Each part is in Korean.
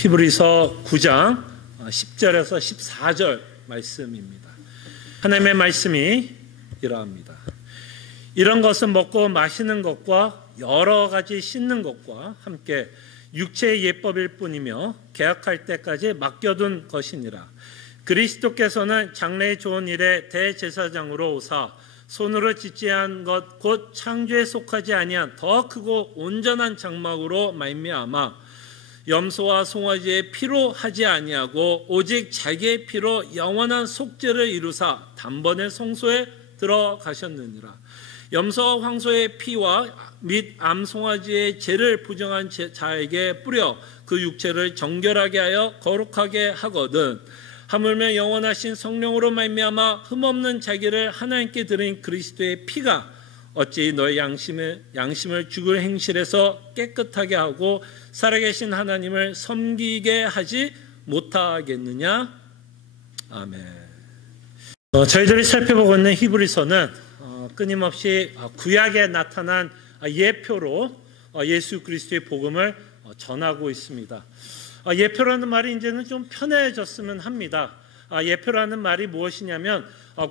히브리서 9장 10절에서 14절 말씀입니다. 하나님의 말씀이 이러합니다. 이런 것은 먹고 마시는 것과 여러 가지 씻는 것과 함께 육체의 예법일 뿐이며 개혁할 때까지 맡겨둔 것이니라. 그리스도께서는 장래의 좋은 일의 대제사장으로 오사 손으로 짓지 않은 것 곧 창조에 속하지 아니한 더 크고 온전한 장막으로 말미암아 염소와 송아지의 피로 하지 아니하고 오직 자기의 피로 영원한 속죄를 이루사 단번에 성소에 들어가셨느니라. 염소와 황소의 피와 및 암송아지의 죄를 부정한 자에게 뿌려 그 육체를 정결하게 하여 거룩하게 하거든. 하물며 영원하신 성령으로 말미암아 흠없는 자기를 하나님께 드린 그리스도의 피가 어찌 너의 양심을 죽을 행실에서 깨끗하게 하고 살아계신 하나님을 섬기게 하지 못하겠느냐? 아멘. 저희들이 살펴보고 있는 히브리서는 끊임없이 구약에 나타난 예표로 예수 그리스도의 복음을 전하고 있습니다. 예표라는 말이 이제는 좀 편해졌으면 합니다. 예표라는 말이 무엇이냐면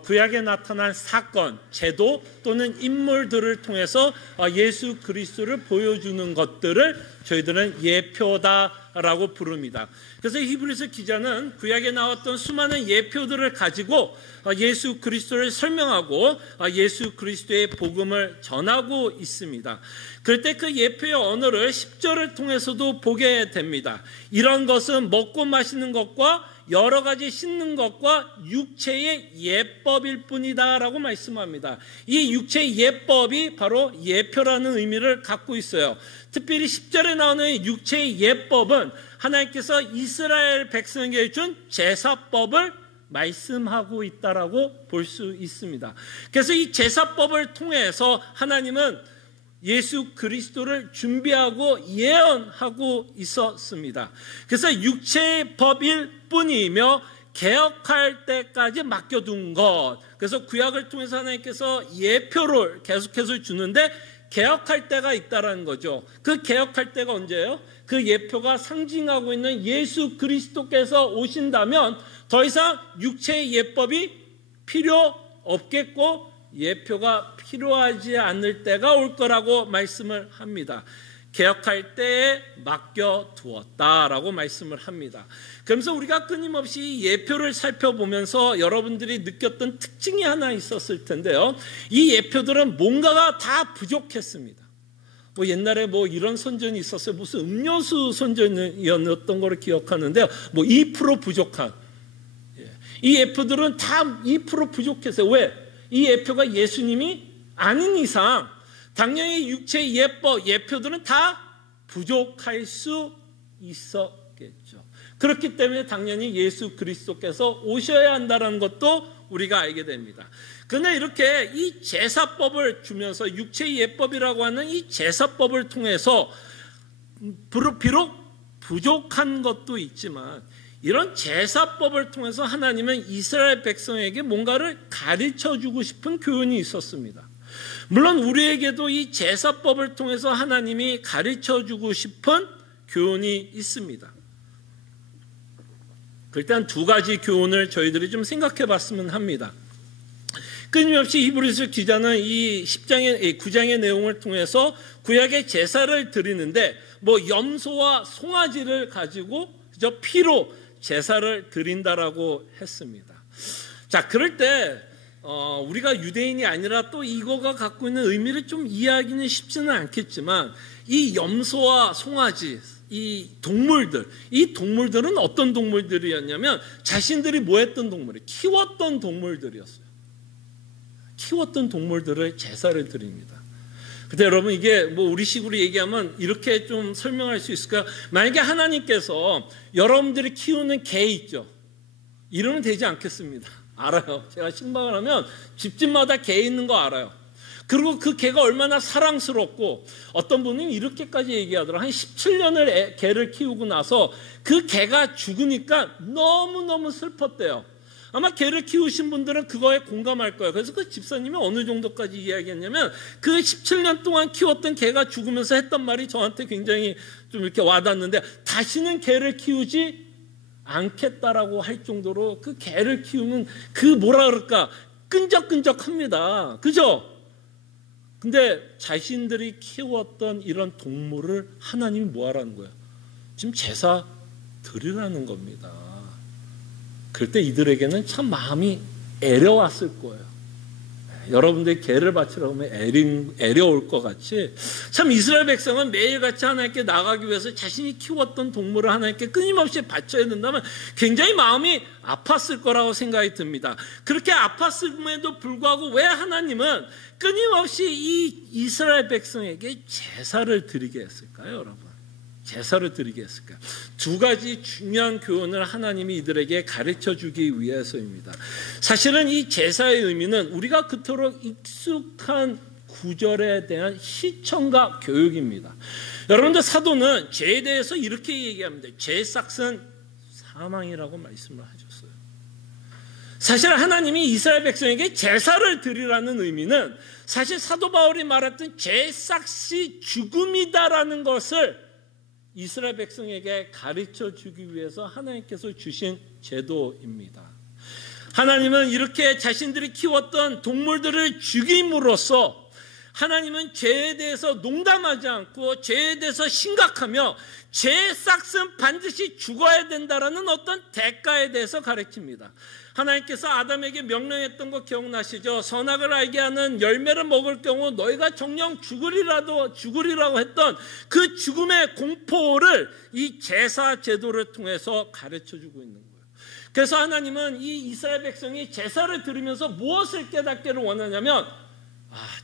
구약에 나타난 사건, 제도 또는 인물들을 통해서 예수 그리스도를 보여주는 것들을 저희들은 예표다라고 부릅니다. 그래서 히브리서 기자는 구약에 나왔던 수많은 예표들을 가지고 예수 그리스도를 설명하고 예수 그리스도의 복음을 전하고 있습니다. 그럴 때 그 예표의 언어를 10절을 통해서도 보게 됩니다. 이런 것은 먹고 마시는 것과 여러 가지 씻는 것과 육체의 예법일 뿐이다 라고 말씀합니다. 이 육체의 예법이 바로 예표라는 의미를 갖고 있어요. 특별히 10절에 나오는 육체의 예법은 하나님께서 이스라엘 백성에게 준 제사법을 말씀하고 있다라고 볼 수 있습니다. 그래서 이 제사법을 통해서 하나님은 예수 그리스도를 준비하고 예언하고 있었습니다. 그래서 육체의 법일 뿐이며 개혁할 때까지 맡겨둔 것. 그래서 구약을 통해서 하나님께서 예표를 계속해서 주는데 개혁할 때가 있다는 거죠. 그 개혁할 때가 언제예요? 그 예표가 상징하고 있는 예수 그리스도께서 오신다면 더 이상 육체의 예법이 필요 없겠고 예표가 필요하지 않을 때가 올 거라고 말씀을 합니다. 개혁할 때에 맡겨두었다라고 말씀을 합니다. 그러면서 우리가 끊임없이 예표를 살펴보면서 여러분들이 느꼈던 특징이 하나 있었을 텐데요. 이 예표들은 뭔가가 다 부족했습니다. 옛날에 이런 선전이 있었어요. 무슨 음료수 선전이었던 걸 기억하는데요. 2% 부족한. 이 예표들은 다 2% 부족했어요. 왜? 이 예표가 예수님이 아닌 이상 당연히 육체의 예표들은 다 부족할 수 있었겠죠. 그렇기 때문에 당연히 예수 그리스도께서 오셔야 한다는 것도 우리가 알게 됩니다. 그러나 이렇게 이 제사법을 주면서 육체의 예법이라고 하는 이 제사법을 통해서 비록 부족한 것도 있지만 이런 제사법을 통해서 하나님은 이스라엘 백성에게 뭔가를 가르쳐주고 싶은 교훈이 있었습니다. 물론 우리에게도 이 제사법을 통해서 하나님이 가르쳐주고 싶은 교훈이 있습니다. 일단 두 가지 교훈을 저희들이 좀 생각해 봤으면 합니다. 끊임없이 히브리서 기자는 이 9장의 내용을 통해서 구약의 제사를 드리는데 염소와 송아지를 가지고 피로 제사를 드린다라고 했습니다. 자, 그럴 때 우리가 유대인이 아니라 또 이거가 갖고 있는 의미를 좀 이해하기는 쉽지는 않겠지만 이 염소와 송아지, 이 동물들은 어떤 동물들이었냐면 자신들이 뭐 했던 동물이에요? 키웠던 동물들이었어요. 키웠던 동물들을 제사를 드립니다. 근데 여러분 이게 우리식으로 얘기하면 이렇게 좀 설명할 수 있을까요? 만약에 하나님께서 여러분들이 키우는 개 있죠. 이러면 되지 않겠습니다. 알아요. 제가 신방을 하면 집집마다 개 있는 거 알아요. 그리고 그 개가 얼마나 사랑스럽고 어떤 분은 이렇게까지 얘기하더라고요. 한 17년을 개를 키우고 나서 그 개가 죽으니까 너무너무 슬펐대요. 아마 개를 키우신 분들은 그거에 공감할 거예요. 그래서 그 집사님이 어느 정도까지 이야기했냐면 그 17년 동안 키웠던 개가 죽으면서 했던 말이 저한테 굉장히 좀 이렇게 와닿는데, 다시는 개를 키우지 않겠다라고 할 정도로 그 개를 키우는 그 뭐라 그럴까, 끈적끈적합니다. 그죠? 근데 자신들이 키웠던 이런 동물을 하나님이 뭐 하라는 거예요? 지금 제사 드리라는 겁니다. 그럴 때 이들에게는 참 마음이 애려왔을 거예요. 여러분들이 개를 바치라고 하면 애려올 것 같이, 참 이스라엘 백성은 매일같이 하나님께 나가기 위해서 자신이 키웠던 동물을 하나님께 끊임없이 바쳐야 된다면 굉장히 마음이 아팠을 거라고 생각이 듭니다. 그렇게 아팠음에도 불구하고 왜 하나님은 끊임없이 이 이스라엘 백성에게 제사를 드리게 했을까요, 여러분? 제사를 드리게 했을까요? 두 가지 중요한 교훈을 하나님이 이들에게 가르쳐 주기 위해서입니다. 사실은 이 제사의 의미는 우리가 그토록 익숙한 구절에 대한 시청과 교육입니다. 여러분들, 사도는 죄에 대해서 이렇게 얘기합니다. 죄의 싹은 사망이라고 말씀을 하셨어요. 사실 하나님이 이스라엘 백성에게 제사를 드리라는 의미는 사실 사도 바울이 말했던 죄의 싹이 죽음이다라는 것을 이스라엘 백성에게 가르쳐 주기 위해서 하나님께서 주신 제도입니다. 하나님은 이렇게 자신들이 키웠던 동물들을 죽임으로써 하나님은 죄에 대해서 농담하지 않고 죄에 대해서 심각하며 죄의 싹은 반드시 죽어야 된다라는 어떤 대가에 대해서 가르칩니다. 하나님께서 아담에게 명령했던 거 기억나시죠? 선악을 알게 하는 열매를 먹을 경우 너희가 정녕 죽으리라고 했던 그 죽음의 공포를 이 제사 제도를 통해서 가르쳐주고 있는 거예요. 그래서 하나님은 이 이스라엘 백성이 제사를 드리면서 무엇을 깨닫기를 원하냐면,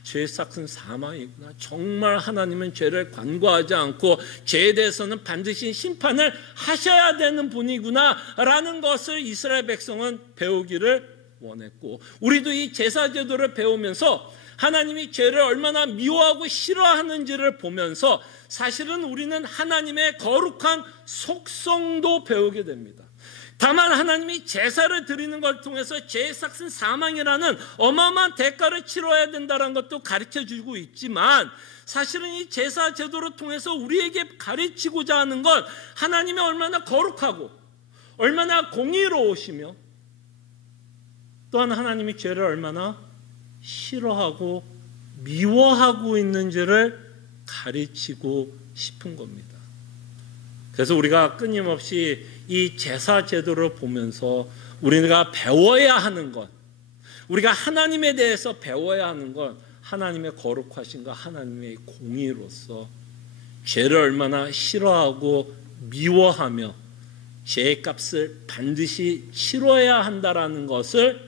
죄의 싹은 사망이구나. 정말 하나님은 죄를 관과하지 않고 죄에 대해서는 반드시 심판을 하셔야 되는 분이구나 라는 것을 이스라엘 백성은 배우기를 원했고, 우리도 이 제사 제도를 배우면서 하나님이 죄를 얼마나 미워하고 싫어하는지를 보면서 사실은 우리는 하나님의 거룩한 속성도 배우게 됩니다. 다만 하나님이 제사를 드리는 걸 통해서 죄의 삭은 사망이라는 어마어마한 대가를 치러야 된다는 것도 가르쳐주고 있지만, 사실은 이 제사 제도를 통해서 우리에게 가르치고자 하는 건 하나님이 얼마나 거룩하고 얼마나 공의로우시며 또한 하나님이 죄를 얼마나 싫어하고 미워하고 있는지를 가르치고 싶은 겁니다. 그래서 우리가 끊임없이 이 제사 제도를 보면서 우리가 배워야 하는 것, 우리가 하나님에 대해서 배워야 하는 건 하나님의 거룩하신과 하나님의 공의로서 죄를 얼마나 싫어하고 미워하며 죄의 값을 반드시 치러야 한다라는 것을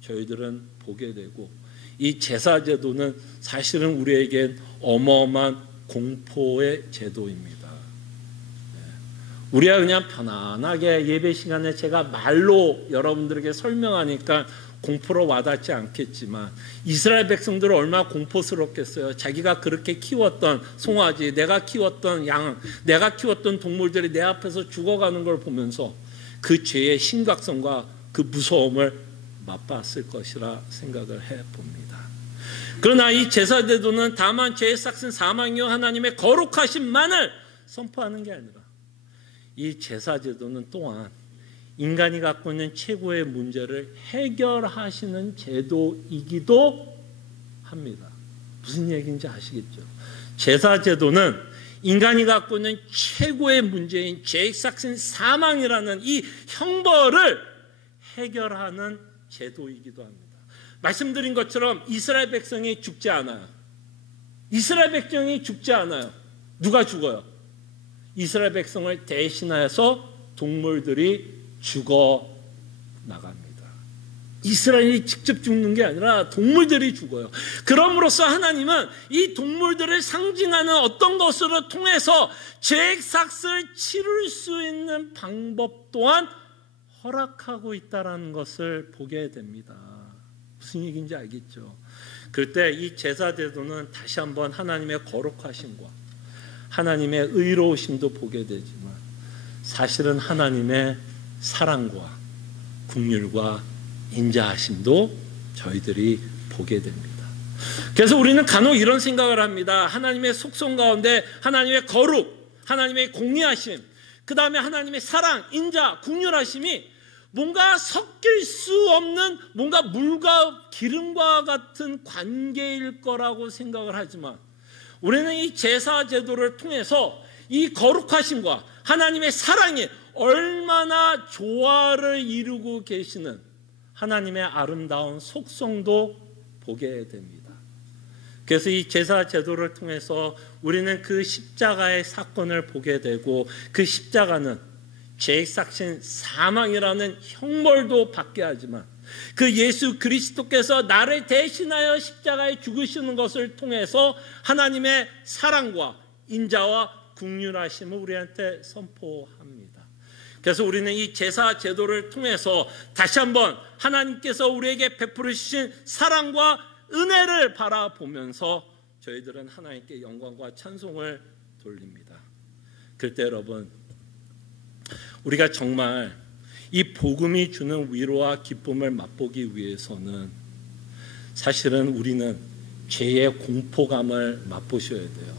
저희들은 보게 되고, 이 제사 제도는 사실은 우리에겐 어마어마한 공포의 제도입니다. 우리가 그냥 편안하게 예배 시간에 제가 말로 여러분들에게 설명하니까 공포로 와닿지 않겠지만, 이스라엘 백성들은 얼마나 공포스럽겠어요. 자기가 그렇게 키웠던 송아지, 내가 키웠던 양, 내가 키웠던 동물들이 내 앞에서 죽어가는 걸 보면서 그 죄의 심각성과 그 무서움을 맛봤을 것이라 생각을 해봅니다. 그러나 이 제사제도는 다만 죄의 싹은 사망이요 하나님의 거룩하심만을 선포하는 게 아니라, 이 제사제도는 또한 인간이 갖고 있는 최고의 문제를 해결하시는 제도이기도 합니다. 무슨 얘기인지 아시겠죠? 제사제도는 인간이 갖고 있는 최고의 문제인 죄의 삭은 사망이라는 이 형벌을 해결하는 제도이기도 합니다. 말씀드린 것처럼 이스라엘 백성이 죽지 않아요. 이스라엘 백성이 죽지 않아요. 누가 죽어요? 이스라엘 백성을 대신해서 동물들이 죽어 나갑니다. 이스라엘이 직접 죽는 게 아니라 동물들이 죽어요. 그럼으로써 하나님은 이 동물들을 상징하는 어떤 것으로 통해서 죄의 삭을 치를 수 있는 방법 또한 허락하고 있다는 것을 보게 됩니다. 무슨 얘기인지 알겠죠? 그럴 때 이 제사제도는 다시 한번 하나님의 거룩하심과 하나님의 의로우심도 보게 되지만, 사실은 하나님의 사랑과 긍휼과 인자하심도 저희들이 보게 됩니다. 그래서 우리는 간혹 이런 생각을 합니다. 하나님의 속성 가운데 하나님의 거룩, 하나님의 공의하심, 그 다음에 하나님의 사랑, 인자, 긍휼하심이 뭔가 섞일 수 없는 뭔가 물과 기름과 같은 관계일 거라고 생각을 하지만, 우리는 이 제사 제도를 통해서 이 거룩하심과 하나님의 사랑이 얼마나 조화를 이루고 계시는 하나님의 아름다운 속성도 보게 됩니다. 그래서 이 제사 제도를 통해서 우리는 그 십자가의 사건을 보게 되고, 그 십자가는 죄삭신 사망이라는 형벌도 받게 하지만, 그 예수 그리스도께서 나를 대신하여 십자가에 죽으시는 것을 통해서 하나님의 사랑과 인자와 긍휼하심을 우리한테 선포합니다. 그래서 우리는 이 제사 제도를 통해서 다시 한번 하나님께서 우리에게 베풀어 주신 사랑과 은혜를 바라보면서 저희들은 하나님께 영광과 찬송을 돌립니다. 그때 여러분, 우리가 정말 이 복음이 주는 위로와 기쁨을 맛보기 위해서는 사실은 우리는 죄의 공포감을 맛보셔야 돼요.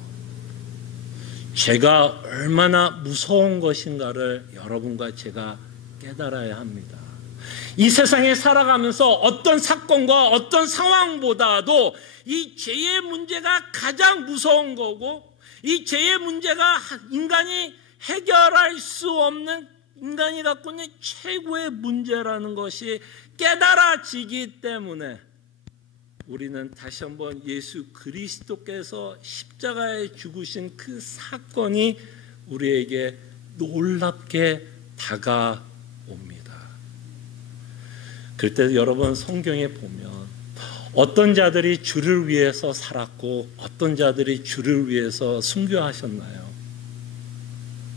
죄가 얼마나 무서운 것인가를 여러분과 제가 깨달아야 합니다. 이 세상에 살아가면서 어떤 사건과 어떤 상황보다도 이 죄의 문제가 가장 무서운 거고, 이 죄의 문제가 인간이 해결할 수 없는, 인간이 갖고 있는 최고의 문제라는 것이 깨달아지기 때문에 우리는 다시 한번 예수 그리스도께서 십자가에 죽으신 그 사건이 우리에게 놀랍게 다가옵니다. 그럴 때 여러분, 성경에 보면 어떤 자들이 주를 위해서 살았고 어떤 자들이 주를 위해서 순교하셨나요?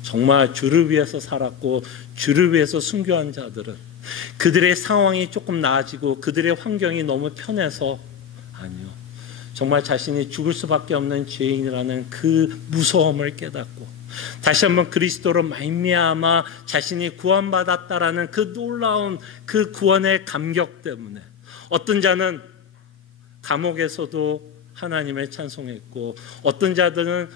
정말 주를 위해서 살았고 주를 위해서 순교한 자들은 그들의 상황이 조금 나아지고 그들의 환경이 너무 편해서, 아니요, 정말 자신이 죽을 수밖에 없는 죄인이라는 그 무서움을 깨닫고 다시 한번 그리스도로 말미암아 자신이 구원받았다라는 그 놀라운 그 구원의 감격 때문에 어떤 자는 감옥에서도 하나님을 찬송했고, 어떤 자들은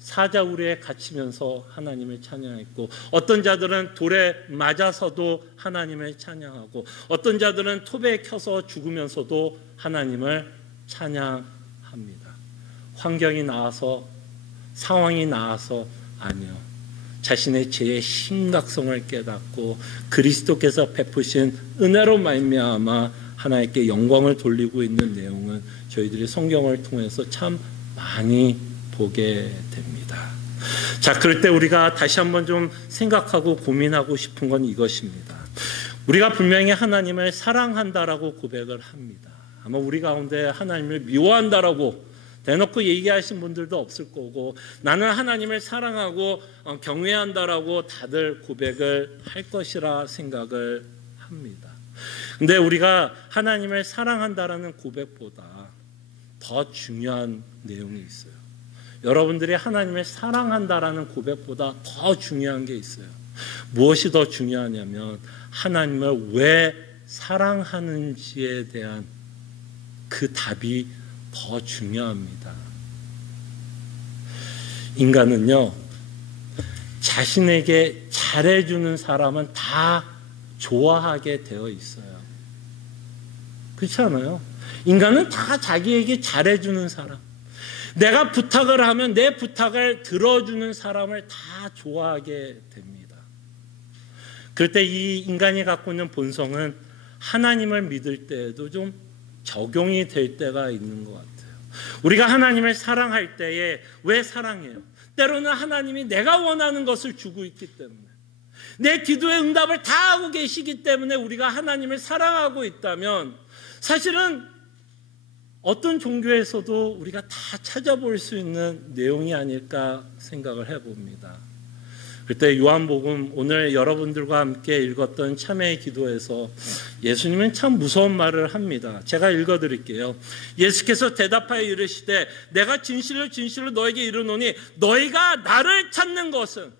사자우리에 갇히면서 하나님을 찬양했고, 어떤 자들은 돌에 맞아서도 하나님을 찬양하고, 어떤 자들은 톱에 켜서 죽으면서도 하나님을 찬양합니다. 환경이 나아서, 상황이 나아서, 아니요, 자신의 죄의 심각성을 깨닫고 그리스도께서 베푸신 은혜로 말미암아 하나님께 영광을 돌리고 있는 내용은 저희들이 성경을 통해서 참 많이 보게 됩니다. 자, 그럴 때 우리가 다시 한번 좀 생각하고 고민하고 싶은 건 이것입니다. 우리가 분명히 하나님을 사랑한다라고 고백을 합니다. 아마 우리 가운데 하나님을 미워한다라고 대놓고 얘기하신 분들도 없을 거고, 나는 하나님을 사랑하고 경외한다라고 다들 고백을 할 것이라 생각을 합니다. 근데 우리가 하나님을 사랑한다라는 고백보다 더 중요한 내용이 있어요. 여러분들이 하나님을 사랑한다라는 고백보다 더 중요한 게 있어요. 무엇이 더 중요하냐면 하나님을 왜 사랑하는지에 대한 그 답이 더 중요합니다. 인간은요, 자신에게 잘해주는 사람은 다 좋아하게 되어 있어요. 그렇지 않아요? 인간은 다 자기에게 잘해주는 사람, 내가 부탁을 하면 내 부탁을 들어주는 사람을 다 좋아하게 됩니다. 그럴 때 이 인간이 갖고 있는 본성은 하나님을 믿을 때에도 좀 적용이 될 때가 있는 것 같아요. 우리가 하나님을 사랑할 때에 왜 사랑해요? 때로는 하나님이 내가 원하는 것을 주고 있기 때문에, 내 기도의 응답을 다 하고 계시기 때문에 우리가 하나님을 사랑하고 있다면, 사실은 어떤 종교에서도 우리가 다 찾아볼 수 있는 내용이 아닐까 생각을 해봅니다. 그때 요한복음 오늘 여러분들과 함께 읽었던 참회의 기도에서 예수님은 참 무서운 말을 합니다. 제가 읽어드릴게요. 예수께서 대답하여 이르시되 내가 진실로 진실로 너에게 이르노니 너희가 나를 찾는 것은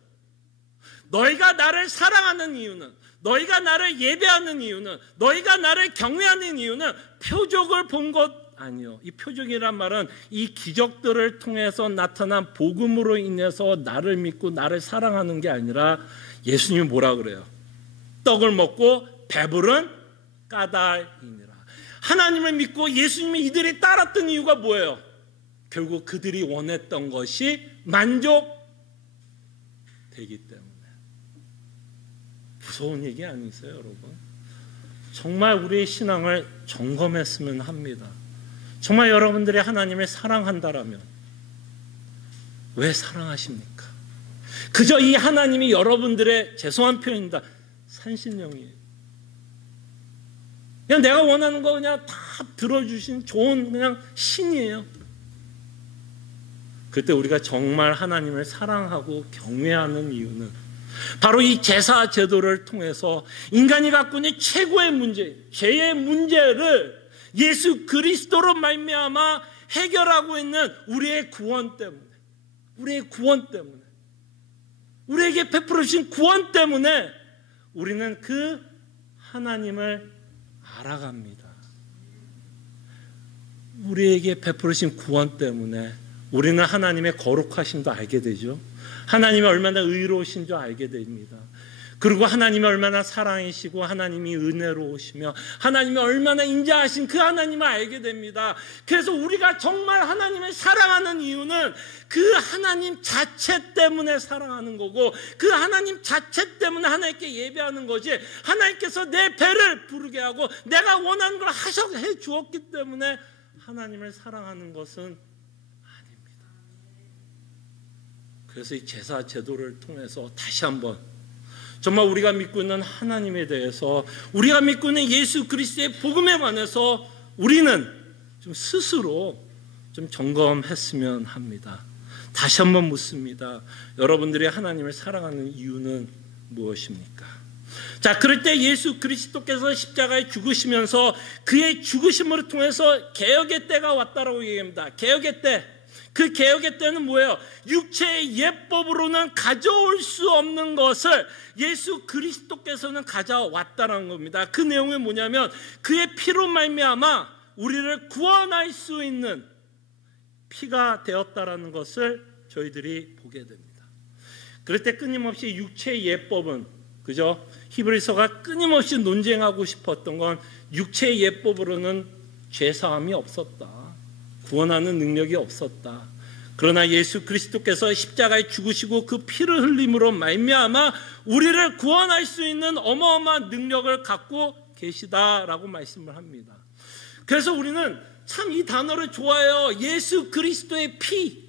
너희가 나를 사랑하는 이유는, 너희가 나를 예배하는 이유는, 너희가 나를 경외하는 이유는 표적을 본 것 아니요. 이 표적이란 말은 이 기적들을 통해서 나타난 복음으로 인해서 나를 믿고 나를 사랑하는 게 아니라 예수님이 뭐라 그래요? 떡을 먹고 배부른 까닭이니라. 하나님을 믿고 예수님이 이들이 따랐던 이유가 뭐예요? 결국 그들이 원했던 것이 만족되기 때문에. 무서운 얘기 아니세요, 여러분? 정말 우리의 신앙을 점검했으면 합니다. 정말 여러분들이 하나님을 사랑한다라면 왜 사랑하십니까? 그저 이 하나님이 여러분들의, 죄송한 표현입니다, 산신령이에요. 그냥 내가 원하는 거 그냥 다 들어주신 좋은 그냥 신이에요. 그때 우리가 정말 하나님을 사랑하고 경외하는 이유는 바로 이 제사 제도를 통해서 인간이 갖고 있는 최고의 문제, 죄의 문제를 예수 그리스도로 말미암아 해결하고 있는 우리의 구원 때문에, 우리의 구원 때문에, 우리에게 베풀어 주신 구원 때문에 우리는 그 하나님을 알아갑니다. 우리에게 베풀어 주신 구원 때문에 우리는 하나님의 거룩하심도 알게 되죠. 하나님이 얼마나 의로우신 줄 알게 됩니다. 그리고 하나님이 얼마나 사랑이시고 하나님이 은혜로우시며 하나님이 얼마나 인자하신 그 하나님을 알게 됩니다. 그래서 우리가 정말 하나님을 사랑하는 이유는 그 하나님 자체 때문에 사랑하는 거고, 그 하나님 자체 때문에 하나님께 예배하는 거지, 하나님께서 내 배를 부르게 하고 내가 원하는 걸 해 주었기 때문에 하나님을 사랑하는 것은 아닙니다. 그래서 이 제사 제도를 통해서 다시 한번 정말 우리가 믿고 있는 하나님에 대해서, 우리가 믿고 있는 예수 그리스도의 복음에 관해서 우리는 좀 스스로 좀 점검했으면 합니다. 다시 한번 묻습니다. 여러분들이 하나님을 사랑하는 이유는 무엇입니까? 자, 그럴 때 예수 그리스도께서 십자가에 죽으시면서 그의 죽으심을 통해서 개혁의 때가 왔다라고 얘기합니다. 개혁의 때. 그 개혁의 때는 뭐예요? 육체의 예법으로는 가져올 수 없는 것을 예수 그리스도께서는 가져왔다는 겁니다. 그 내용은 뭐냐면 그의 피로 말미암아 우리를 구원할 수 있는 피가 되었다라는 것을 저희들이 보게 됩니다. 그럴 때 끊임없이 육체의 예법은, 그죠? 히브리서가 끊임없이 논쟁하고 싶었던 건 육체의 예법으로는 죄사함이 없었다. 구원하는 능력이 없었다. 그러나 예수 그리스도께서 십자가에 죽으시고 그 피를 흘림으로 말미암아 우리를 구원할 수 있는 어마어마한 능력을 갖고 계시다라고 말씀을 합니다. 그래서 우리는 참 이 단어를 좋아해요. 예수 그리스도의 피.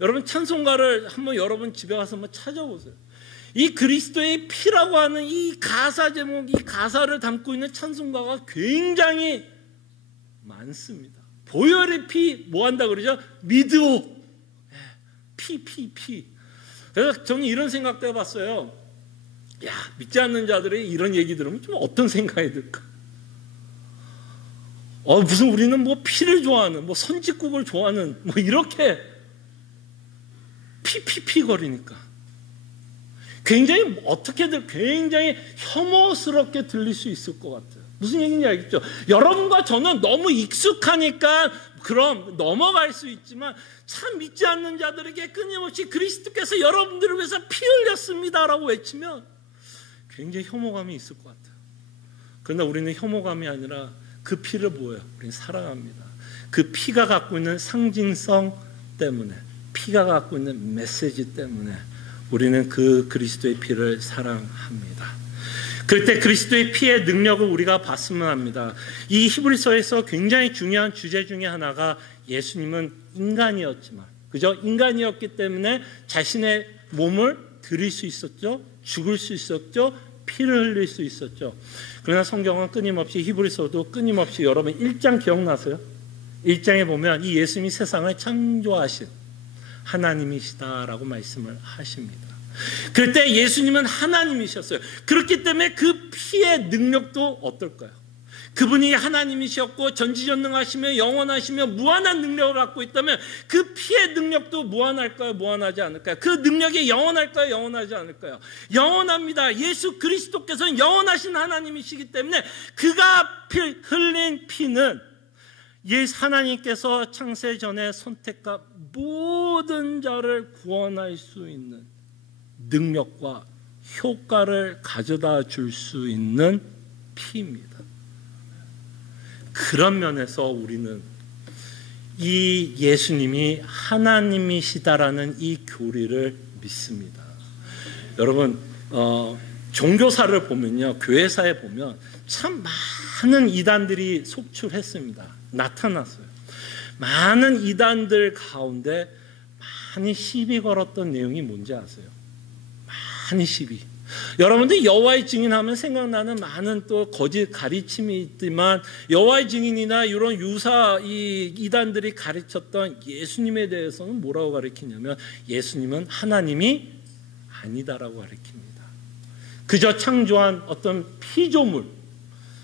여러분 찬송가를 한번 여러분 집에 가서 한번 찾아보세요. 이 그리스도의 피라고 하는 이 가사 제목, 이 가사를 담고 있는 찬송가가 굉장히 많습니다. 보혈의 피, 뭐 한다 그러죠? 미드오. 피. 그래서 저는 이런 생각도 해봤어요. 야, 믿지 않는 자들이 이런 얘기 들으면 좀 어떤 생각이 들까? 무슨 우리는 뭐 피를 좋아하는, 뭐 선짓국을 좋아하는, 뭐 이렇게 피 거리니까. 굉장히 어떻게든 굉장히 혐오스럽게 들릴 수 있을 것 같아요. 무슨 얘기인지 알겠죠? 여러분과 저는 너무 익숙하니까 그럼 넘어갈 수 있지만 참 믿지 않는 자들에게 끊임없이 그리스도께서 여러분들을 위해서 피 흘렸습니다라고 외치면 굉장히 혐오감이 있을 것 같아요. 그러나 우리는 혐오감이 아니라 그 피를 뭐예요? 우리는 사랑합니다. 그 피가 갖고 있는 상징성 때문에, 피가 갖고 있는 메시지 때문에 우리는 그 그리스도의 피를 사랑합니다. 그럴 때 그리스도의 피의 능력을 우리가 봤으면 합니다. 이 히브리서에서 굉장히 중요한 주제 중에 하나가 예수님은 인간이었지만, 그죠? 인간이었기 때문에 자신의 몸을 드릴 수 있었죠. 죽을 수 있었죠. 피를 흘릴 수 있었죠. 그러나 성경은 끊임없이, 히브리서도 끊임없이, 여러분 1장 기억나세요? 1장에 보면 이 예수님이 세상을 창조하신 하나님이시다라고 말씀을 하십니다. 그럴 때 예수님은 하나님이셨어요. 그렇기 때문에 그 피의 능력도 어떨까요? 그분이 하나님이셨고 전지전능하시며 영원하시며 무한한 능력을 갖고 있다면 그 피의 능력도 무한할까요? 무한하지 않을까요? 그 능력이 영원할까요? 영원하지 않을까요? 영원합니다. 예수 그리스도께서는 영원하신 하나님이시기 때문에 그가 흘린 피는 하나님께서 창세 전에 선택한 모든 자를 구원할 수 있는 능력과 효과를 가져다 줄 수 있는 피입니다. 그런 면에서 우리는 이 예수님이 하나님이시다라는 이 교리를 믿습니다. 여러분, 종교사를 보면요, 교회사에 보면 참 많은 이단들이 속출했습니다. 나타났어요. 많은 이단들 가운데 많이 시비 걸었던 내용이 뭔지 아세요? 많이 시비. 여러분들 여호와의 증인하면 생각나는 많은 또 거짓 가르침이 있지만 여호와의 증인이나 이런 유사 이단들이 가르쳤던 예수님에 대해서는 뭐라고 가르치냐면 예수님은 하나님이 아니다라고 가르칩니다. 그저 창조한 어떤 피조물,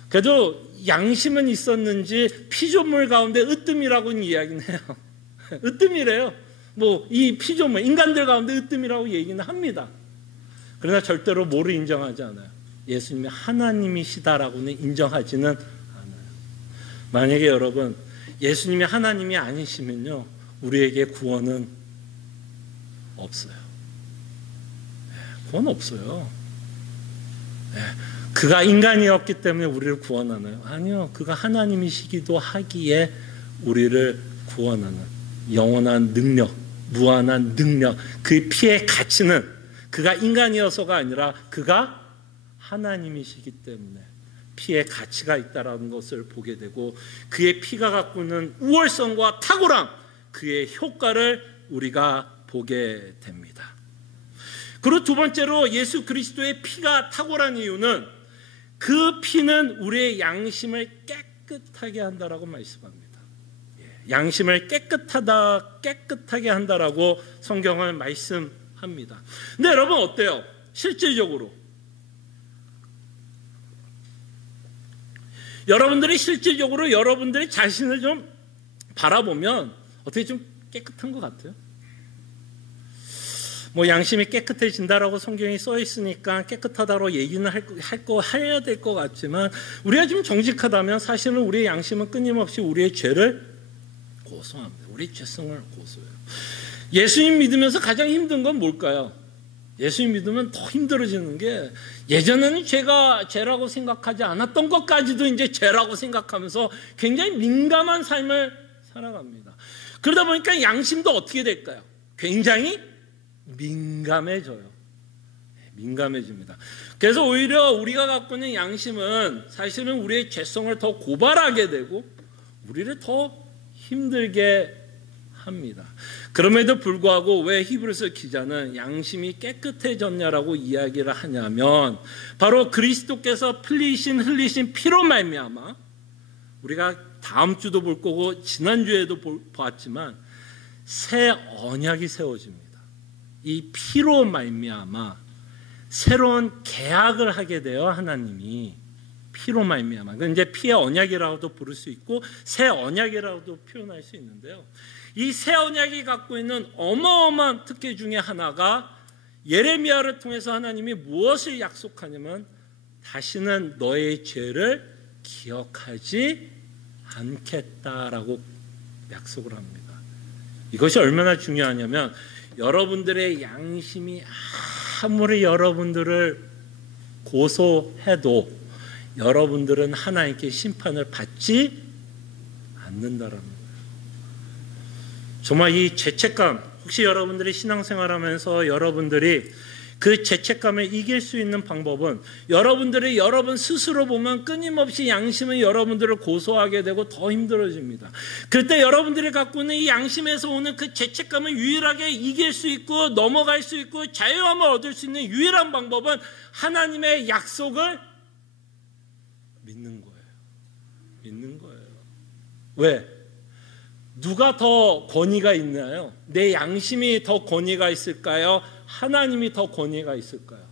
그래도 양심은 있었는지 피조물 가운데 으뜸이라고는 이야기는 해요. 으뜸이래요. 뭐 이 피조물, 인간들 가운데 으뜸이라고 얘기는 합니다. 그러나 절대로 뭐를 인정하지 않아요? 예수님이 하나님이시다라고는 인정하지는 않아요. 만약에 여러분 예수님이 하나님이 아니시면요, 우리에게 구원은 없어요. 구원 없어요. 그가 인간이었기 때문에 우리를 구원하나요? 아니요. 그가 하나님이시기도 하기에 우리를 구원하는 영원한 능력, 무한한 능력, 그 피의 가치는 그가 인간이어서가 아니라 그가 하나님이시기 때문에 피의 가치가 있다는 것을 보게 되고 그의 피가 갖고 있는 우월성과 탁월함, 그의 효과를 우리가 보게 됩니다. 그리고 두 번째로 예수 그리스도의 피가 탁월한 이유는 그 피는 우리의 양심을 깨끗하게 한다라고 말씀합니다. 양심을 깨끗하게 한다라고 성경은 말씀합니다. 근데 여러분 어때요? 실질적으로 여러분들이 자신을 좀 바라보면 어떻게 좀 깨끗한 것 같아요? 뭐 양심이 깨끗해진다라고 성경이 써 있으니까 깨끗하다고 얘기는 해야 될 것 같지만 우리가 좀 정직하다면 사실은 우리의 양심은 끊임없이 우리의 죄를 고소합니다. 우리의 죄성을 고소해요. 예수님 믿으면서 가장 힘든 건 뭘까요? 예수님 믿으면 더 힘들어지는 게 예전에는 죄라고 생각하지 않았던 것까지도 이제 죄라고 생각하면서 굉장히 민감한 삶을 살아갑니다. 그러다 보니까 양심도 어떻게 될까요? 굉장히 민감해져요. 민감해집니다. 그래서 오히려 우리가 갖고 있는 양심은 사실은 우리의 죄성을 더 고발하게 되고 우리를 더 힘들게 합니다. 그럼에도 불구하고 왜 히브리서 기자는 양심이 깨끗해졌냐라고 이야기를 하냐면 바로 그리스도께서 흘리신 피로 말미암아 우리가 다음 주도 볼 거고 지난주에도 봤지만 새 언약이 세워집니다. 이 피로 말미암아 새로운 계약을 하게 돼요. 하나님이 피로 말미암아. 이제 피의 언약이라고도 부를 수 있고 새 언약이라고도 표현할 수 있는데요. 이 새 언약이 갖고 있는 어마어마한 특혜 중에 하나가 예레미야를 통해서 하나님이 무엇을 약속하냐면 다시는 너의 죄를 기억하지 않겠다라고 약속을 합니다. 이것이 얼마나 중요하냐면 여러분들의 양심이 아무리 여러분들을 고소해도 여러분들은 하나님께 심판을 받지 않는다라는 거예요. 정말 이 죄책감, 혹시 여러분들이 신앙생활하면서 여러분들이 그 죄책감을 이길 수 있는 방법은 여러분들이 여러분 스스로 보면 끊임없이 양심은 여러분들을 고소하게 되고 더 힘들어집니다. 그때 여러분들이 갖고 있는 이 양심에서 오는 그 죄책감을 유일하게 이길 수 있고 넘어갈 수 있고 자유함을 얻을 수 있는 유일한 방법은 하나님의 약속을 믿는 거예요. 믿는 거예요. 왜? 누가 더 권위가 있나요? 내 양심이 더 권위가 있을까요? 하나님이 더 권위가 있을까요?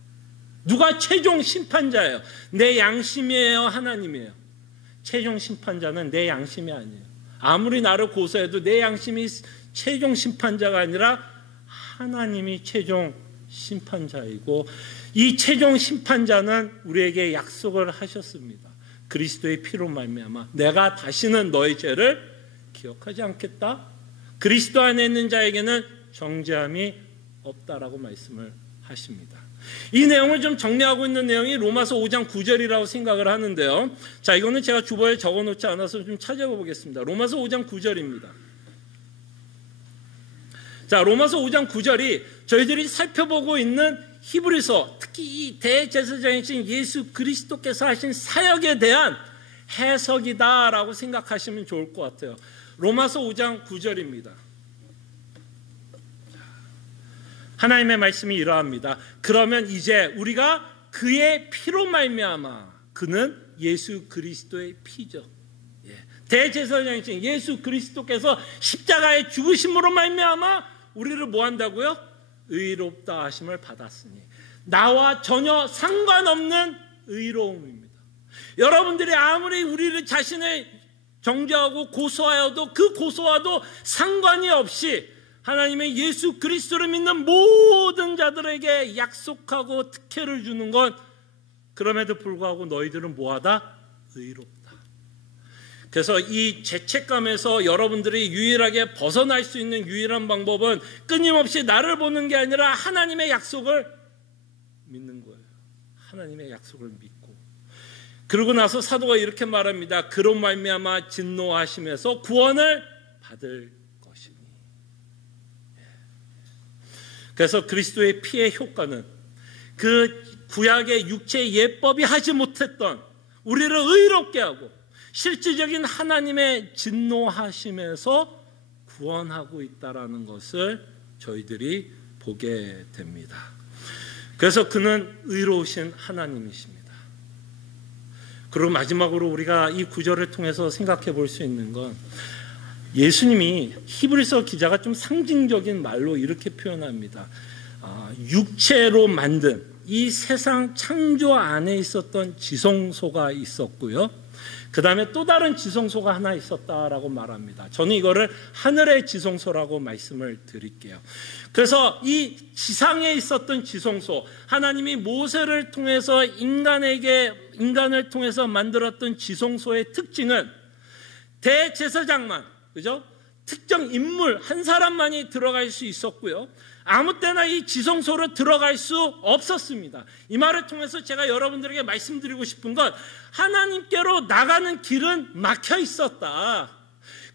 누가 최종 심판자예요? 내 양심이에요? 하나님이에요? 최종 심판자는 내 양심이 아니에요. 아무리 나를 고소해도 내 양심이 최종 심판자가 아니라 하나님이 최종 심판자이고, 이 최종 심판자는 우리에게 약속을 하셨습니다. 그리스도의 피로 말미암아 내가 다시는 너의 죄를 기억하지 않겠다. 그리스도 안에 있는 자에게는 정죄함이 없다라고 말씀을 하십니다. 이 내용을 좀 정리하고 있는 내용이 로마서 5장 9절이라고 생각을 하는데요. 자, 이거는 제가 주보에 적어놓지 않아서 좀 찾아보겠습니다. 로마서 5장 9절입니다. 자, 로마서 5장 9절이 저희들이 살펴보고 있는 히브리서, 특히 이 대제사장이신 예수 그리스도께서 하신 사역에 대한 해석이다라고 생각하시면 좋을 것 같아요. 로마서 5장 9절입니다. 하나님의 말씀이 이러합니다. 그러면 이제 우리가 그의 피로 말미암아, 그는 예수 그리스도의 피죠. 대제사장이신 예수 그리스도께서 십자가의 죽으심으로 말미암아 우리를 뭐 한다고요? 의롭다 하심을 받았으니, 나와 전혀 상관없는 의로움입니다. 여러분들이 아무리 우리를 자신을 정죄하고 고소하여도 그 고소와도 상관이 없이 하나님의 예수 그리스도를 믿는 모든 자들에게 약속하고 특혜를 주는 건, 그럼에도 불구하고 너희들은 뭐하다? 의롭다. 그래서 이 죄책감에서 여러분들이 유일하게 벗어날 수 있는 유일한 방법은 끊임없이 나를 보는 게 아니라 하나님의 약속을 믿는 거예요. 하나님의 약속을 믿고. 그러고 나서 사도가 이렇게 말합니다. 그로 말미암아 진노하심에서 구원을 받을 것이니. 그래서 그리스도의 피의 효과는 그 구약의 육체의 예법이 하지 못했던 우리를 의롭게 하고 실질적인 하나님의 진노하심에서 구원하고 있다라는 것을 저희들이 보게 됩니다. 그래서 그는 의로우신 하나님이십니다. 그리고 마지막으로 우리가 이 구절을 통해서 생각해 볼 수 있는 건, 예수님이 히브리서 기자가 좀 상징적인 말로 이렇게 표현합니다. 육체로 만든 이 세상 창조 안에 있었던 지성소가 있었고요, 그 다음에 또 다른 지성소가 하나 있었다라고 말합니다. 저는 이거를 하늘의 지성소라고 말씀을 드릴게요. 그래서 이 지상에 있었던 지성소, 하나님이 모세를 통해서 인간을 통해서 만들었던 지성소의 특징은 대제사장만, 그죠? 특정 인물 한 사람만이 들어갈 수 있었고요, 아무 때나 이 지성소로 들어갈 수 없었습니다. 이 말을 통해서 제가 여러분들에게 말씀드리고 싶은 건, 하나님께로 나가는 길은 막혀 있었다.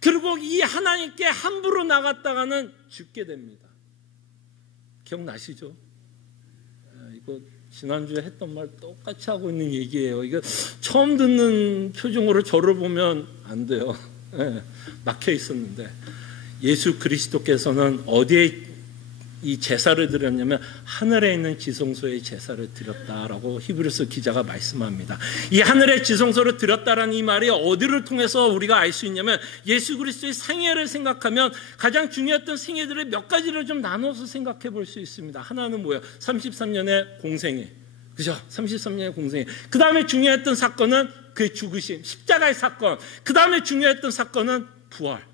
그리고 이 하나님께 함부로 나갔다가는 죽게 됩니다. 기억나시죠? 이거 지난주에 했던 말 똑같이 하고 있는 얘기예요. 이거 처음 듣는 표정으로 저를 보면 안 돼요. 막혀 있었는데, 예수 그리스도께서는 어디에 이 제사를 드렸냐면 하늘에 있는 지성소에 제사를 드렸다라고 히브리서 기자가 말씀합니다. 이 하늘의 지성소를 드렸다라는 이 말이 어디를 통해서 우리가 알 수 있냐면, 예수 그리스도의 생애를 생각하면 가장 중요했던 생애들을 몇 가지를 좀 나눠서 생각해 볼 수 있습니다. 하나는 뭐예요? 33년의 공생애, 그죠? 33년의 공생애. 그 다음에 중요했던 사건은 그의 죽으심, 십자가의 사건. 그 다음에 중요했던 사건은 부활.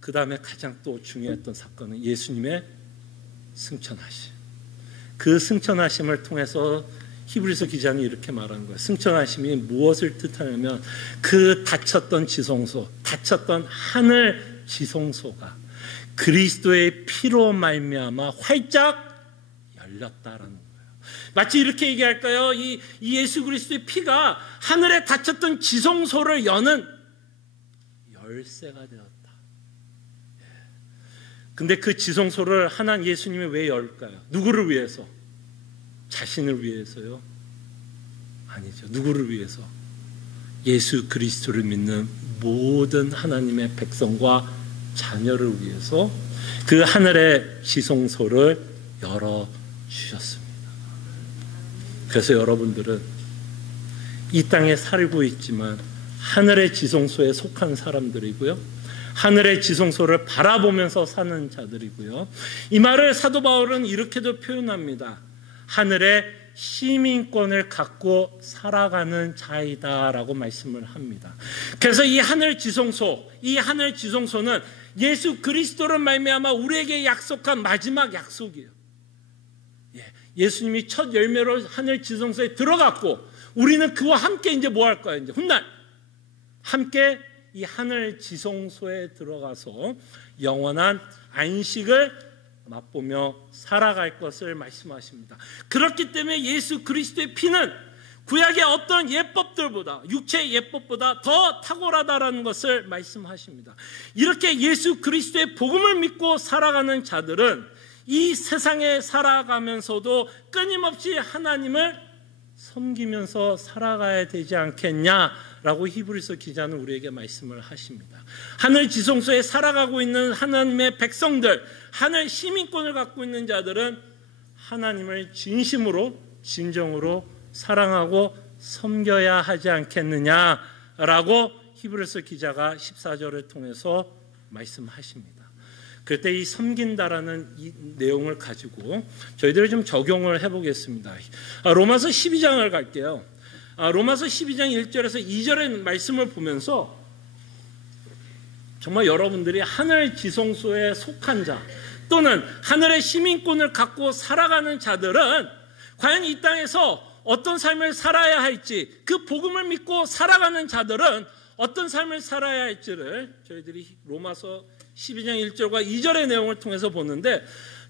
그 다음에 가장 또 중요했던 사건은 예수님의 승천하심. 그 승천하심을 통해서 히브리서 기자는 이렇게 말하는 거예요. 승천하심이 무엇을 뜻하냐면, 그 닫혔던 지성소, 닫혔던 하늘 지성소가 그리스도의 피로 말미암아 활짝 열렸다라는 거예요. 마치 이렇게 얘기할까요? 이 예수 그리스도의 피가 하늘에 닫혔던 지성소를 여는 열쇠가 되었다. 근데 그 지성소를 하나님 예수님이 왜 열까요? 누구를 위해서? 자신을 위해서요? 아니죠. 누구를 위해서? 예수 그리스도를 믿는 모든 하나님의 백성과 자녀를 위해서 그 하늘의 지성소를 열어주셨습니다. 그래서 여러분들은 이 땅에 살고 있지만 하늘의 지성소에 속한 사람들이고요, 하늘의 지성소를 바라보면서 사는 자들이고요. 이 말을 사도 바울은 이렇게도 표현합니다. 하늘의 시민권을 갖고 살아가는 자이다라고 말씀을 합니다. 그래서 이 하늘 지성소는 예수 그리스도로 말미암아 우리에게 약속한 마지막 약속이에요. 예수님이 첫 열매로 하늘 지성소에 들어갔고 우리는 그와 함께 이제 뭐 할 거야? 이제 훗날 함께 이 하늘 지성소에 들어가서 영원한 안식을 맛보며 살아갈 것을 말씀하십니다. 그렇기 때문에 예수 그리스도의 피는 구약의 어떤 예법들보다, 육체의 예법보다 더 탁월하다라는 것을 말씀하십니다. 이렇게 예수 그리스도의 복음을 믿고 살아가는 자들은 이 세상에 살아가면서도 끊임없이 하나님을 섬기면서 살아가야 되지 않겠냐라고 히브리서 기자는 우리에게 말씀을 하십니다. 하늘 지성소에 살아가고 있는 하나님의 백성들, 하늘 시민권을 갖고 있는 자들은 하나님을 진심으로 진정으로 사랑하고 섬겨야 하지 않겠느냐라고 히브리서 기자가 14절을 통해서 말씀하십니다. 그럴 때 이 섬긴다라는 이 내용을 가지고 저희들이 좀 적용을 해보겠습니다. 로마서 12장을 갈게요. 로마서 12장 1절에서 2절의 말씀을 보면서 정말 여러분들이 하늘 지성소에 속한 자 또는 하늘의 시민권을 갖고 살아가는 자들은 과연 이 땅에서 어떤 삶을 살아야 할지, 그 복음을 믿고 살아가는 자들은 어떤 삶을 살아야 할지를 저희들이 로마서 12장 1절과 2절의 내용을 통해서 보는데,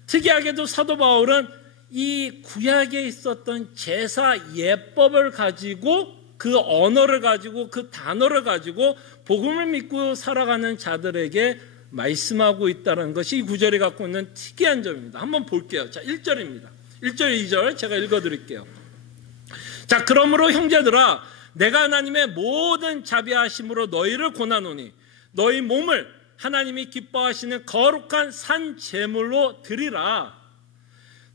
특이하게도 사도 바울은 이 구약에 있었던 제사 예법을 가지고, 그 언어를 가지고, 그 단어를 가지고 복음을 믿고 살아가는 자들에게 말씀하고 있다는 것이 이 구절이 갖고 있는 특이한 점입니다. 한번 볼게요. 자, 1절입니다. 1절, 2절 제가 읽어드릴게요. 자, 그러므로 형제들아, 내가 하나님의 모든 자비하심으로 너희를 권하노니 너희 몸을 하나님이 기뻐하시는 거룩한 산 제물로 드리라.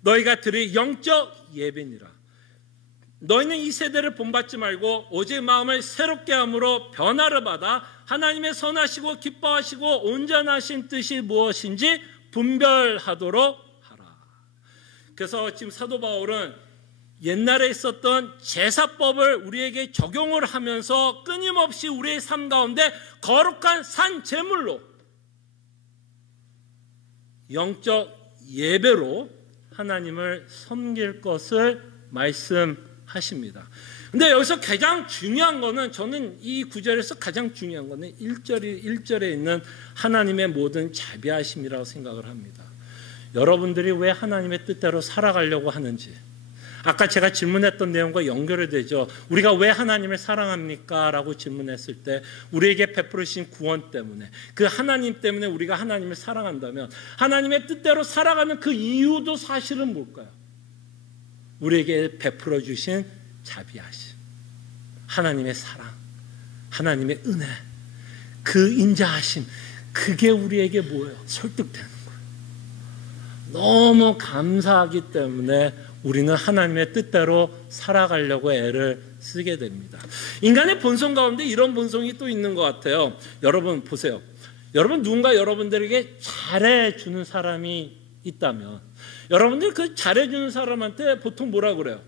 너희가 드릴 영적 예배니라. 너희는 이 세대를 본받지 말고 오직 마음을 새롭게 함으로 변화를 받아 하나님의 선하시고 기뻐하시고 온전하신 뜻이 무엇인지 분별하도록 하라. 그래서 지금 사도 바울은 옛날에 있었던 제사법을 우리에게 적용을 하면서 끊임없이 우리의 삶 가운데 거룩한 산 제물로, 영적 예배로 하나님을 섬길 것을 말씀하십니다. 근데 여기서 가장 중요한 거는, 저는 이 구절에서 가장 중요한 거는 1절에 있는 하나님의 모든 자비하심이라고 생각을 합니다. 여러분들이 왜 하나님의 뜻대로 살아가려고 하는지, 아까 제가 질문했던 내용과 연결이 되죠. 우리가 왜 하나님을 사랑합니까? 라고 질문했을 때 우리에게 베풀으신 구원 때문에, 그 하나님 때문에 우리가 하나님을 사랑한다면 하나님의 뜻대로 살아가는 그 이유도 사실은 뭘까요? 우리에게 베풀어 주신 자비하심, 하나님의 사랑, 하나님의 은혜, 그 인자하심, 그게 우리에게 뭐예요? 설득되는 거예요. 너무 감사하기 때문에 우리는 하나님의 뜻대로 살아가려고 애를 쓰게 됩니다. 인간의 본성 가운데 이런 본성이 또 있는 것 같아요. 여러분 보세요. 여러분, 누군가 여러분들에게 잘해주는 사람이 있다면 여러분들 그 잘해주는 사람한테 보통 뭐라 그래요?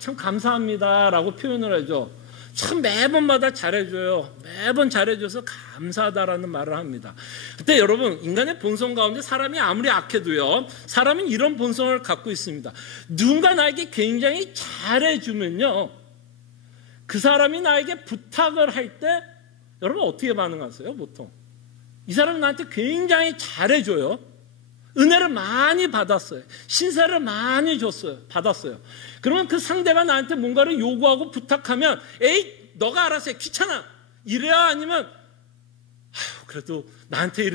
참 감사합니다 라고 표현을 하죠. 참 매번마다 잘해줘요. 매번 잘해줘서 감사하다라는 말을 합니다. 그때 여러분, 인간의 본성 가운데 사람이 아무리 악해도요, 사람은 이런 본성을 갖고 있습니다. 누군가 나에게 굉장히 잘해주면요, 그 사람이 나에게 부탁을 할 때 여러분 어떻게 반응하세요? 보통 이 사람이 나한테 굉장히 잘해줘요. 은혜를 많이 받았어요. 신세를 많이 받았어요. 그러면 그 상대가 나한테 뭔가를 요구하고 부탁하면, 에이, 너가 알아서 해. 귀찮아. 이래야, 아니면 그래도 나한테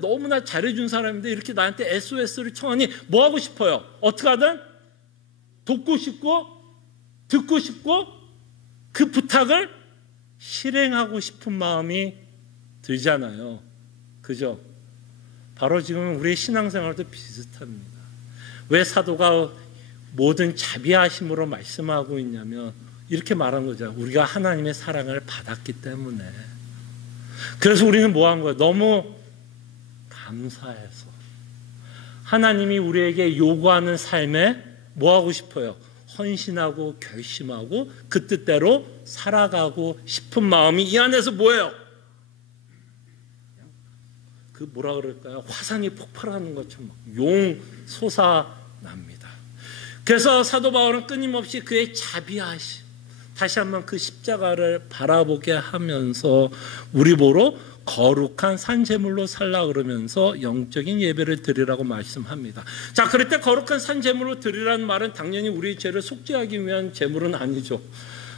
너무나 잘해준 사람인데 이렇게 나한테 SOS를 청하니 뭐 하고 싶어요? 어떻게 하든 돕고 싶고 듣고 싶고 그 부탁을 실행하고 싶은 마음이 들잖아요. 그죠? 바로 지금 우리의 신앙생활도 비슷합니다. 왜 사도가 모든 자비하심으로 말씀하고 있냐면 이렇게 말한 거죠. 우리가 하나님의 사랑을 받았기 때문에. 그래서 우리는 뭐 한 거예요? 너무 감사해서 하나님이 우리에게 요구하는 삶에 뭐 하고 싶어요? 헌신하고 결심하고 그 뜻대로 살아가고 싶은 마음이 이 안에서 뭐예요? 그 뭐라 그럴까요? 화산이 폭발하는 것처럼 용 솟아납니다. 그래서 사도 바울은 끊임없이 그의 자비하심, 다시 한번 그 십자가를 바라보게 하면서 우리 보러 거룩한 산제물로 살라 그러면서 영적인 예배를 드리라고 말씀합니다. 자, 그럴 때 거룩한 산제물로 드리라는 말은 당연히 우리 죄를 속죄하기 위한 제물은 아니죠.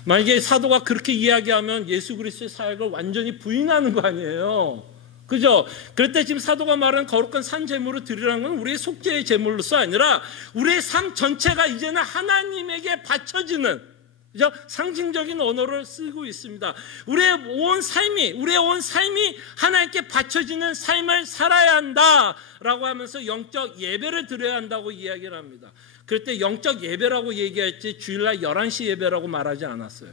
만약에 사도가 그렇게 이야기하면 예수 그리스도의 사역을 완전히 부인하는 거 아니에요. 그죠? 그럴 때 지금 사도가 말하는 거룩한 산제물로 드리라는 건 우리의 속죄의 제물로서 아니라 우리의 삶 전체가 이제는 하나님에게 바쳐지는, 그죠? 상징적인 언어를 쓰고 있습니다. 우리의 온 삶이 하나님께 바쳐지는 삶을 살아야 한다라고 하면서 영적 예배를 드려야 한다고 이야기를 합니다. 그럴 때 영적 예배라고 얘기할지 주일날 11시 예배라고 말하지 않았어요.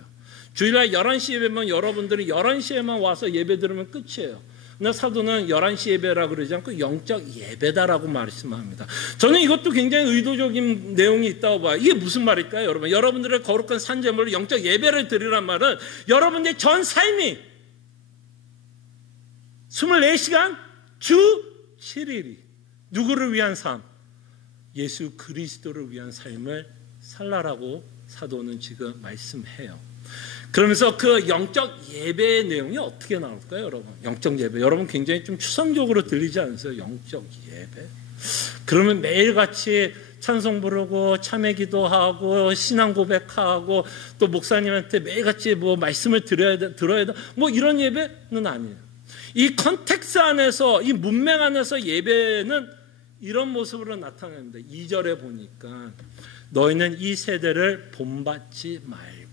주일날 11시 예배면 여러분들이 11시에만 와서 예배 들으면 끝이에요. 근데 사도는 11시 예배라고 그러지 않고 영적 예배다라고 말씀합니다. 저는 이것도 굉장히 의도적인 내용이 있다고 봐요. 이게 무슨 말일까요, 여러분? 여러분들의 거룩한 산제물로 영적 예배를 드리란 말은 여러분의 전 삶이 24시간 주 7일이 누구를 위한 삶? 예수 그리스도를 위한 삶을 살라라고 사도는 지금 말씀해요. 그러면서 그 영적 예배의 내용이 어떻게 나올까요, 여러분? 영적 예배. 여러분 굉장히 좀 추상적으로 들리지 않으세요? 영적 예배? 그러면 매일같이 찬송 부르고 참회 기도하고 신앙 고백하고 또 목사님한테 매일같이 뭐 말씀을 들어야 돼, 뭐 이런 예배는 아니에요. 이 컨텍스 안에서, 이 문맥 안에서 예배는 이런 모습으로 나타납니다. 2절에 보니까 너희는 이 세대를 본받지 말고,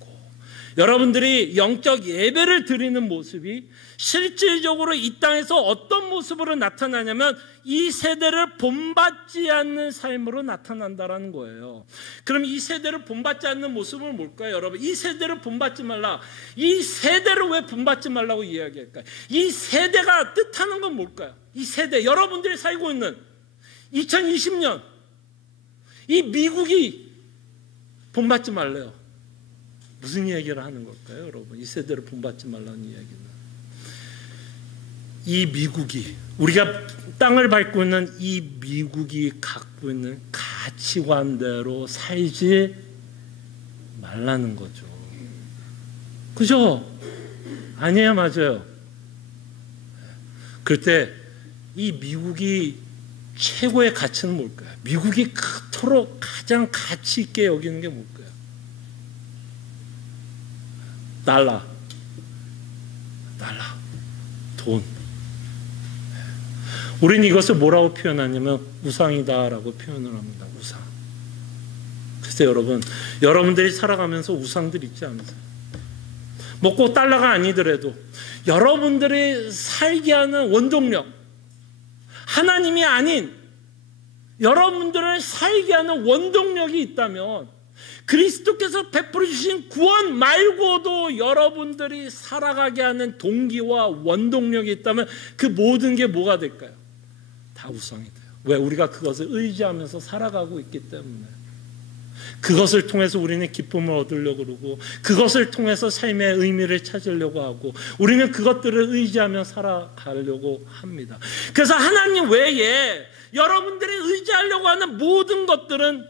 여러분들이 영적 예배를 드리는 모습이 실질적으로 이 땅에서 어떤 모습으로 나타나냐면 이 세대를 본받지 않는 삶으로 나타난다는 거예요. 그럼 이 세대를 본받지 않는 모습은 뭘까요, 여러분? 이 세대를 본받지 말라. 이 세대를 왜 본받지 말라고 이야기할까요? 이 세대가 뜻하는 건 뭘까요? 이 세대, 여러분들이 살고 있는 2020년 이 미국이 본받지 말래요. 무슨 이야기를 하는 걸까요, 여러분? 이 세대를 본받지 말라는 이야기는. 이 미국이, 우리가 땅을 밟고 있는 이 미국이 갖고 있는 가치관대로 살지 말라는 거죠. 그죠? 아니에요, 맞아요. 그럴 때 이 미국이 최고의 가치는 뭘까요? 미국이 그토록 가장 가치 있게 여기는 게 뭘까요? 달러, 돈. 우리는 이것을 뭐라고 표현하냐면 우상이다라고 표현을 합니다. 우상. 글쎄 여러분, 여러분들이 살아가면서 우상들 있지 않으세요? 뭐 꼭 달러가 아니더라도 여러분들이 살게 하는 원동력, 하나님이 아닌 여러분들을 살게 하는 원동력이 있다면 그리스도께서 베풀어 주신 구원 말고도 여러분들이 살아가게 하는 동기와 원동력이 있다면 그 모든 게 뭐가 될까요? 다 우상이 돼요. 왜? 우리가 그것을 의지하면서 살아가고 있기 때문에. 그것을 통해서 우리는 기쁨을 얻으려고 그러고 그것을 통해서 삶의 의미를 찾으려고 하고 우리는 그것들을 의지하며 살아가려고 합니다. 그래서 하나님 외에 여러분들이 의지하려고 하는 모든 것들은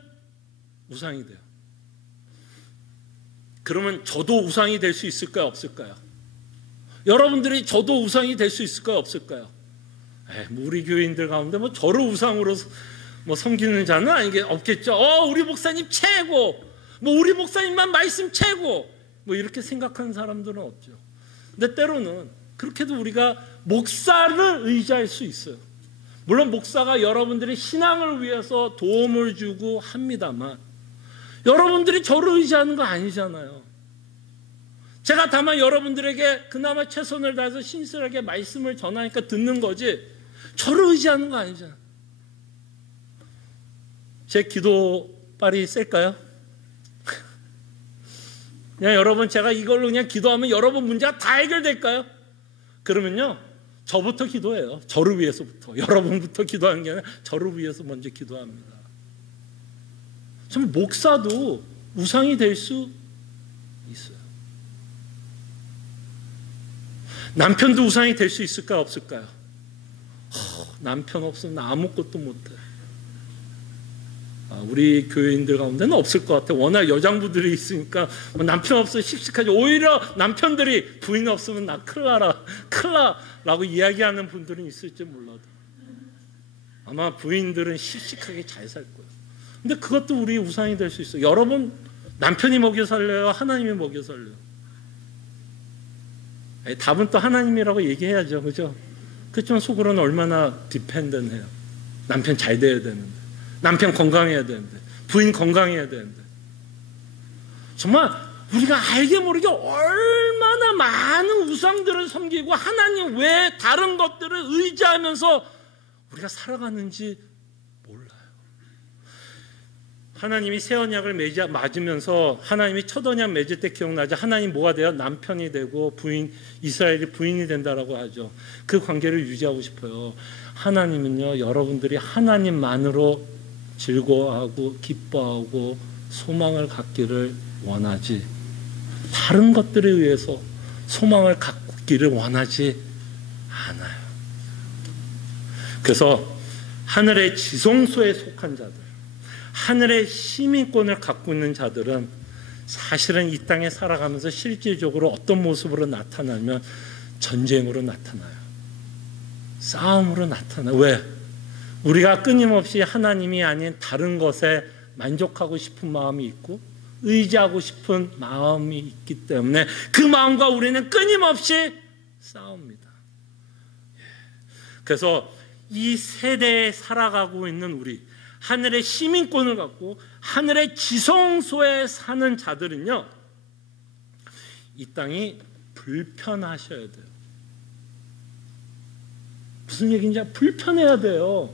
우상이 돼요. 그러면 저도 우상이 될 수 있을까요? 없을까요? 여러분들이 저도 우상이 될 수 있을까요? 없을까요? 뭐 우리 교인들 가운데 뭐 저를 우상으로 뭐 섬기는 자는 아니게 없겠죠. 우리 목사님 최고, 뭐 우리 목사님만 말씀 최고, 뭐 이렇게 생각하는 사람들은 없죠. 근데 때로는 그렇게도 우리가 목사를 의지할 수 있어요. 물론 목사가 여러분들의 신앙을 위해서 도움을 주고 합니다만 여러분들이 저를 의지하는 거 아니잖아요. 제가 다만 여러분들에게 그나마 최선을 다해서 신실하게 말씀을 전하니까 듣는 거지 저를 의지하는 거 아니잖아요. 제 기도빨이 셀까요? 그냥 여러분 제가 이걸로 그냥 기도하면 여러분 문제가 다 해결될까요? 그러면요 저부터 기도해요. 저를 위해서부터. 여러분부터 기도하는 게 아니라 저를 위해서 먼저 기도합니다. 참 목사도 우상이 될 수 있어요. 남편도 우상이 될 수 있을까요? 없을까요? 남편 없으면 나 아무것도 못해. 우리 교인들 가운데는 없을 것 같아요. 워낙 여장부들이 있으니까 남편 없으면 씩씩하지. 오히려 남편들이 부인 없으면 나 큰일 나라, 큰일 나라고 이야기하는 분들은 있을지 몰라도 아마 부인들은 씩씩하게 잘 살 거예요. 근데 그것도 우리 우상이 될 수 있어요. 여러분 남편이 먹여 살려요? 하나님이 먹여 살려요? 답은 또 하나님이라고 얘기해야죠. 그죠? 그렇지만 속으로는 얼마나 디펜던해요. 남편 잘 돼야 되는데, 남편 건강해야 되는데, 부인 건강해야 되는데. 정말 우리가 알게 모르게 얼마나 많은 우상들을 섬기고 하나님 외에 다른 것들을 의지하면서 우리가 살아가는지 몰라요. 하나님이 새 언약을 맞으면서 하나님이 첫 언약 맺을 때 기억나죠? 하나님 뭐가 돼요? 남편이 되고 부인, 이스라엘이 부인이 된다라고 하죠. 그 관계를 유지하고 싶어요. 하나님은요, 여러분들이 하나님만으로 즐거워하고 기뻐하고 소망을 갖기를 원하지, 다른 것들에 의해서 소망을 갖기를 원하지 않아요. 그래서 하늘의 지성소에 속한 자들, 하늘의 시민권을 갖고 있는 자들은 사실은 이 땅에 살아가면서 실질적으로 어떤 모습으로 나타나면 전쟁으로 나타나요. 싸움으로 나타나요. 왜? 우리가 끊임없이 하나님이 아닌 다른 것에 만족하고 싶은 마음이 있고 의지하고 싶은 마음이 있기 때문에 그 마음과 우리는 끊임없이 싸웁니다. 그래서 이 세대에 살아가고 있는 우리, 하늘의 시민권을 갖고 하늘의 지성소에 사는 자들은요, 이 땅이 불편하셔야 돼요. 무슨 얘기인지 불편해야 돼요.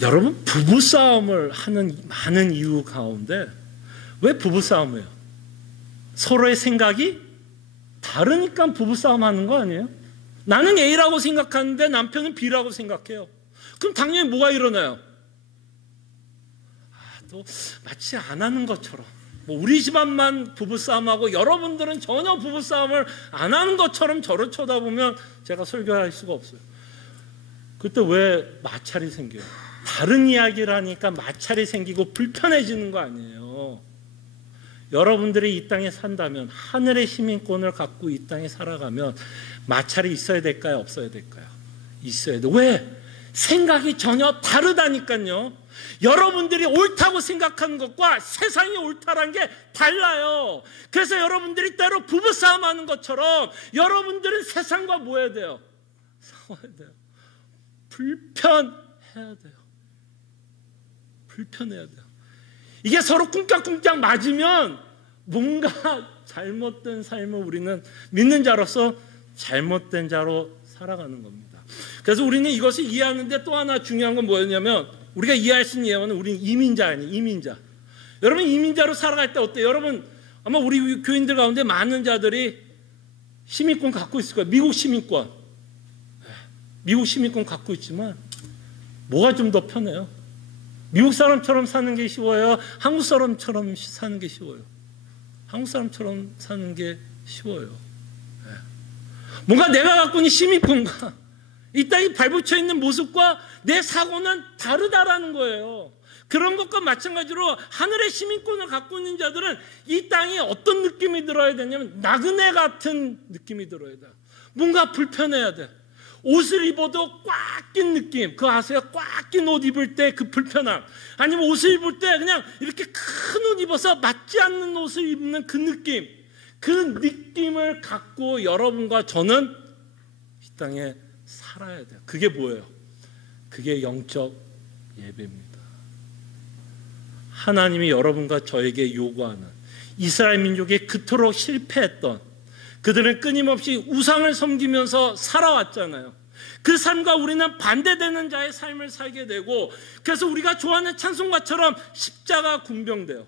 여러분 부부싸움을 하는 많은 이유 가운데 왜 부부싸움이에요? 서로의 생각이 다르니까 부부싸움 하는 거 아니에요? 나는 A라고 생각하는데 남편은 B라고 생각해요. 그럼 당연히 뭐가 일어나요? 또 마치 안 하는 것처럼, 우리 집안만 부부싸움하고 여러분들은 전혀 부부싸움을 안 하는 것처럼 저를 쳐다보면 제가 설교할 수가 없어요. 그때 왜 마찰이 생겨요? 다른 이야기를 하니까 마찰이 생기고 불편해지는 거 아니에요. 여러분들이 이 땅에 산다면, 하늘의 시민권을 갖고 이 땅에 살아가면 마찰이 있어야 될까요? 없어야 될까요? 있어야 돼요. 왜? 생각이 전혀 다르다니까요. 여러분들이 옳다고 생각하는 것과 세상이 옳다는 게 달라요. 그래서 여러분들이 때로 부부싸움 하는 것처럼 여러분들은 세상과 뭐 해야 돼요? 싸워야 돼요. 불편해야 돼요. 불편해야 돼요. 이게 서로 꿍깍꿍깍 맞으면 뭔가 잘못된 삶을 우리는 믿는 자로서 잘못된 자로 살아가는 겁니다. 그래서 우리는 이것을 이해하는데 또 하나 중요한 건 뭐였냐면, 우리가 이해할 수 있는 예화는 우리는 이민자 아니에요. 이민자. 여러분 이민자로 살아갈 때 어때요? 여러분 아마 우리 교인들 가운데 많은 자들이 시민권 갖고 있을 거예요. 미국 시민권. 미국 시민권 갖고 있지만 뭐가 좀 더 편해요? 미국 사람처럼 사는 게 쉬워요? 한국 사람처럼 사는 게 쉬워요? 한국 사람처럼 사는 게 쉬워요. 뭔가 내가 갖고 있는 시민권과 이 땅에 발붙여 있는 모습과 내 사고는 다르다라는 거예요. 그런 것과 마찬가지로 하늘의 시민권을 갖고 있는 자들은 이 땅에 어떤 느낌이 들어야 되냐면 나그네 같은 느낌이 들어야 돼. 뭔가 불편해야 돼. 옷을 입어도 꽉 낀 느낌, 그거 아세요? 꽉 낀 옷 입을 때 그 불편함. 아니면 옷을 입을 때 그냥 이렇게 큰 옷 입어서 맞지 않는 옷을 입는 그 느낌, 그 느낌을 갖고 여러분과 저는 이 땅에 살아야 돼요. 그게 뭐예요? 그게 영적 예배입니다. 하나님이 여러분과 저에게 요구하는, 이스라엘 민족이 그토록 실패했던, 그들은 끊임없이 우상을 섬기면서 살아왔잖아요. 그 삶과 우리는 반대되는 자의 삶을 살게 되고, 그래서 우리가 좋아하는 찬송가처럼 십자가 군병돼요.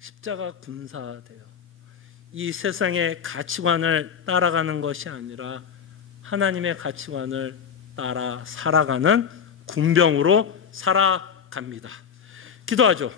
십자가 군사돼요. 이 세상의 가치관을 따라가는 것이 아니라 하나님의 가치관을 따라 살아가는 군병으로 살아가야 갑니다. 기도하죠.